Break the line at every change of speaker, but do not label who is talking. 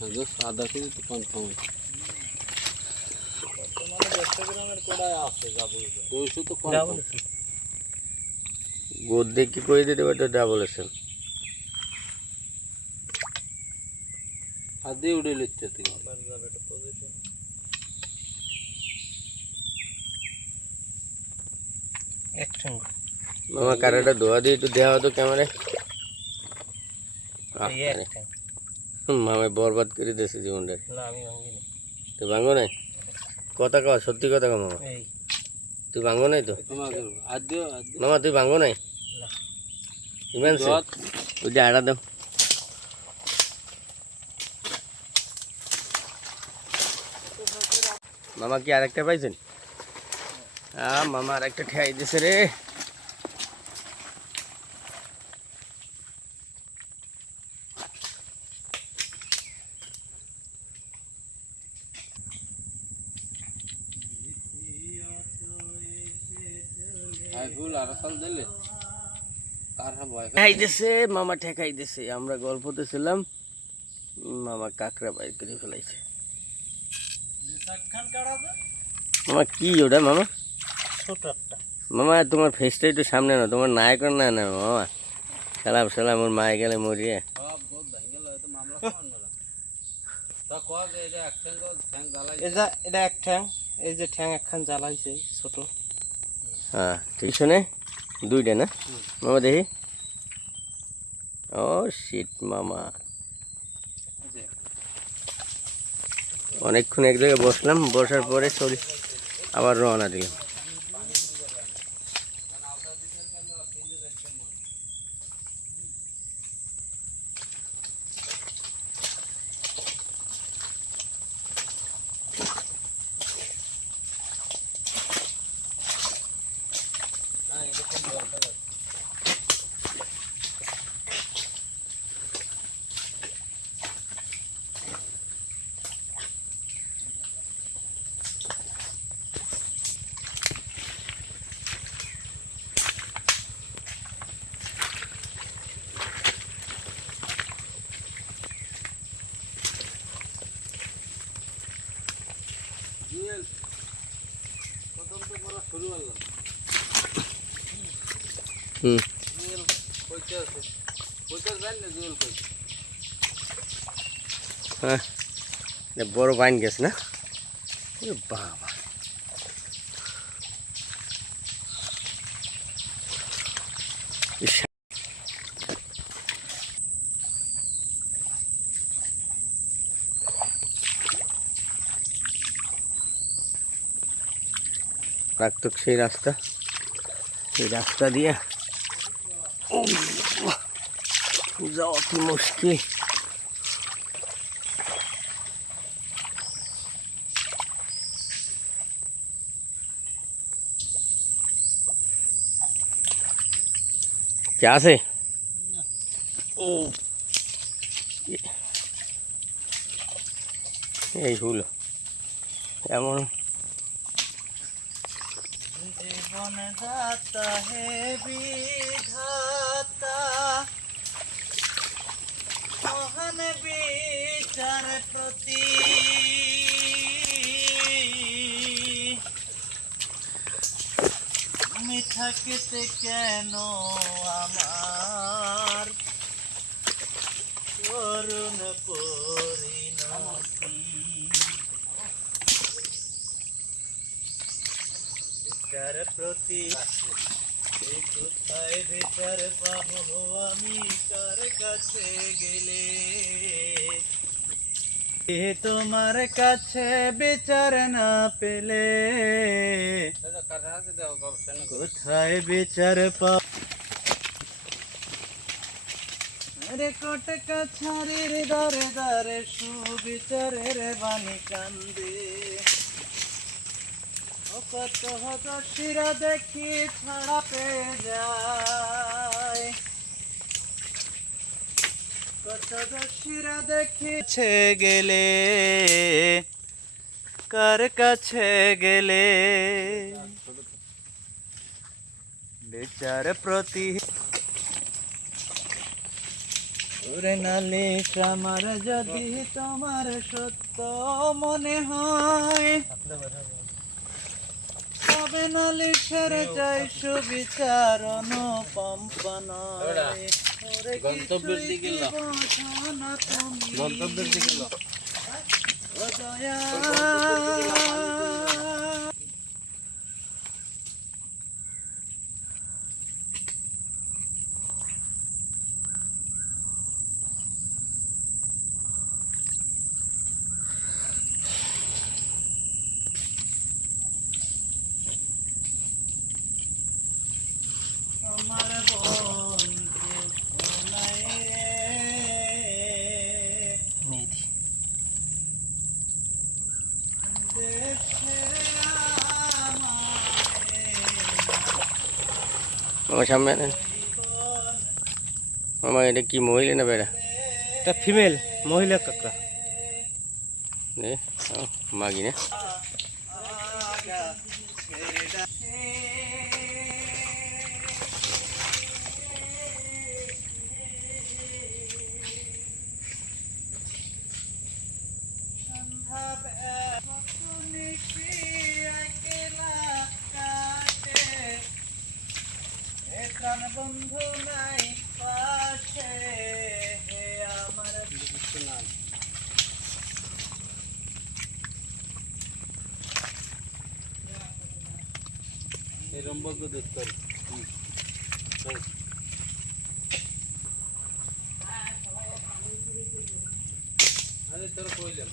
আধা কেজি তো কনফার্ম দুইশো তো কনফার্ম
গোদ দিয়ে কি করে দিতে পারতো? যা বলেছেন
হাত দিয়ে উড়ে লিখতে থেকে
মামা কারাটা ধোয়া দিয়ে একটু দেওয়া হতো ক্যামেরায়? মামায় বরবাদ করে দিয়েছে জীবনটা তুই ভাঙো নাই? কথা কওয়া সত্যি কথা কও মামা। তুই ভাঙো নাই তো? মামা তুই ভাঙো নাই? ইমান যে আড়া দাও। মামা কি আরেকটা পাইছেন? আ মামা আরেকটা ঠেয়াই দিছে রে।
হাই ফুল আর সাল দিলে। কার হা ভয়
ঠেকাই দিছে মামা ঠেকাই দিছে আমরা গল্পতে ছিলাম মামা কাকড়া বাইর করে ফেলাইছে। মামা কি ওটা মামা? মামা তোমার ফেসটা একটু সামনে না তোমার নায়ক না না মামা? সালাম সালাম ওর মায়ে গেলে মরিয়ে।
এটা
এক ঠ্যাং এই যে ঠ্যাং একখান জ্বালাইছে ছোট।
হ্যাঁ পিছনে দুইটা না? মামা দেখি। ও শীত মামা। অনেকক্ষণ এক জায়গায় বসলাম, বসার পরে চলি আবার রওনা দিলাম। হুম। হ্যাঁ। বড় বাইন গেছে না? বাবা। রাখতো সেই রাস্তা। এই রাস্তা দিয়ে যাওয়া কি মুশকিল। क्या আছে? এই হলো এমন
জীবন দাতা হে বিধাতা। মহান বিচার প্রতি। তুমি থাকিতে কেন আমার? করুণ পরিণতি বিচার প্রতি। কোথায় পাবো আমি? কার কাছে গেলে? এ তোমার কাছে বিচার না পেলে। কোথায় বিচার পাব কোট কাছারির দারে দারে সুবিচারের বাণী কান্দে। কত হদশিরা দেখি ছাড়া পেয়ে যায়। কত দশিরা দেখি গেলে, কার কাছে গেলে? বিচার প্রতি ওরে নালিশ আমার যদি তোমার সত্য মনে হয়। তবে নালিশের যাই সুবিচার অনুপম্পন
গন্তব্যের দিকে। গন্তব্যের দিকে ল।
আমার বন্ধু নাই রে দেশে আমারে
মামা সামনে আনেন মামা এটা কি মহিলা না বেড়া?
এটা ফিমেল মহিলা কাকড়া
মাগি না।
বন্ধু নাই পাশে আমার
এই রম্বকে দেখতে। আরে তোর কইলেন